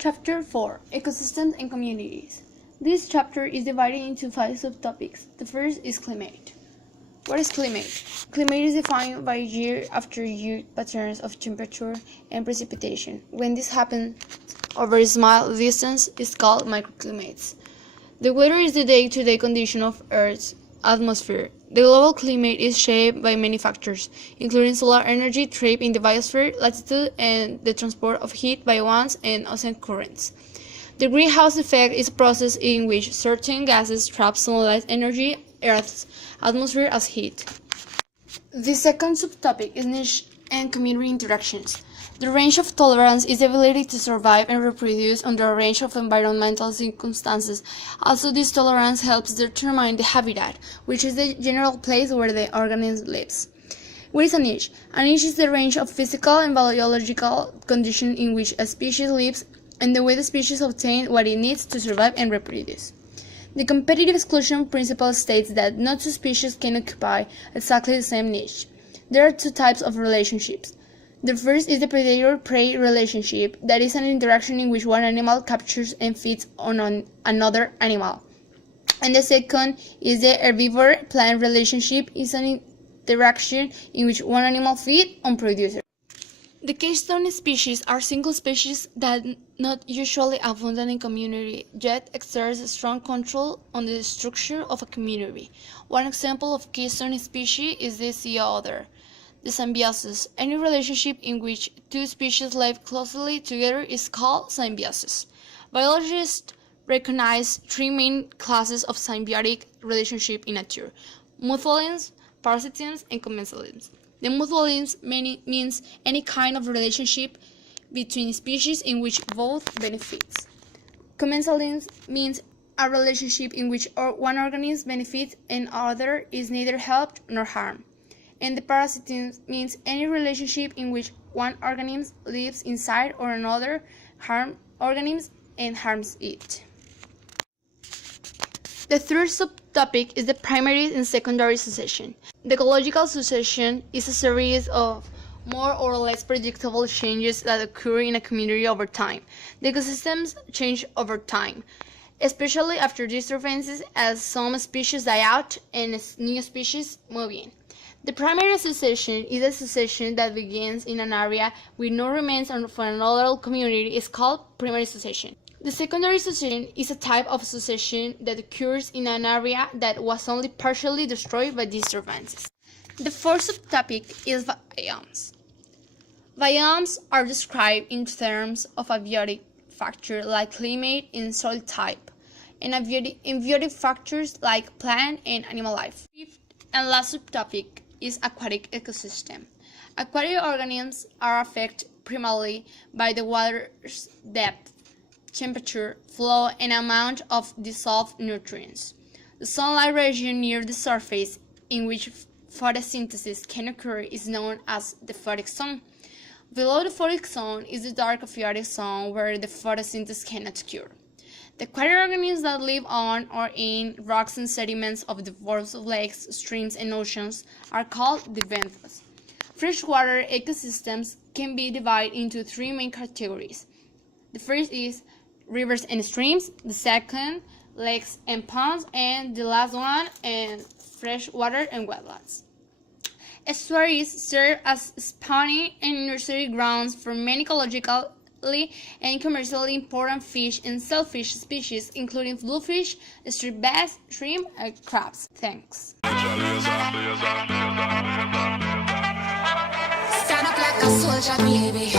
Chapter 4: Ecosystems and Communities. This chapter is divided into 5 subtopics. The first is climate. What is climate? Climate is defined by year-after-year patterns of temperature and precipitation. When this happens over a small distance, it's called microclimates. The weather is the day-to-day condition of Earth's atmosphere. The global climate is shaped by many factors, including solar energy trapped in the biosphere, latitude, and the transport of heat by winds and ocean currents. The greenhouse effect is a process in which certain gases trap sunlight energy Earth's atmosphere as heat. The second subtopic is niche and community interactions. The range of tolerance is the ability to survive and reproduce under a range of environmental circumstances. Also, this tolerance helps determine the habitat, which is the general place where the organism lives. What is a niche? A niche is the range of physical and biological conditions in which a species lives and the way the species obtains what it needs to survive and reproduce. The competitive exclusion principle states that no two species can occupy exactly the same niche. There are two types of relationships. The first is the predator-prey relationship, that is an interaction in which one animal captures and feeds on another animal. And the second is the herbivore-plant relationship, is an interaction in which one animal feeds on producer. The keystone species are single species that not usually abundant in community, yet exert strong control on the structure of a community. One example of keystone species is the sea otter. The symbiosis. Any relationship in which two species live closely together is called symbiosis. Biologists recognize 3 main classes of symbiotic relationship in nature: mutualisms, parasitisms, and commensalisms. The mutualism means any kind of relationship between species in which both benefits. Commensalism means a relationship in which one organism benefits and other is neither helped nor harmed. And the parasitism means any relationship in which one organism lives inside or another harms organism and harms it. The third subtopic is the primary and secondary succession. The ecological succession is a series of more or less predictable changes that occur in a community over time. The ecosystems change over time, especially after disturbances, as some species die out and new species move in. The primary succession is a succession that begins in an area with no remains for another community is called primary succession. The secondary succession is a type of succession that occurs in an area that was only partially destroyed by disturbances. The fourth subtopic is biomes. Biomes are described in terms of abiotic factors like climate and soil type, and abiotic factors like plant and animal life. Fifth and last subtopic is aquatic ecosystem. Aquatic organisms are affected primarily by the water's depth, temperature, flow, and amount of dissolved nutrients. The sunlight region near the surface in which photosynthesis can occur is known as the photic zone. Below the photic zone is the dark abiotic zone where the photosynthesis cannot occur. The aquatic organisms that live on or in rocks and sediments of the bottoms of lakes, streams, and oceans are called the benthos. Freshwater ecosystems can be divided into 3 main categories. The first is rivers and streams, the second, lakes and ponds, and the last one, freshwater and wetlands. Estuaries serve as spawning and nursery grounds for many ecologically and commercially important fish and shellfish species, including bluefish, striped bass, shrimp, and crabs. Thanks. Stand up like a soldier, baby.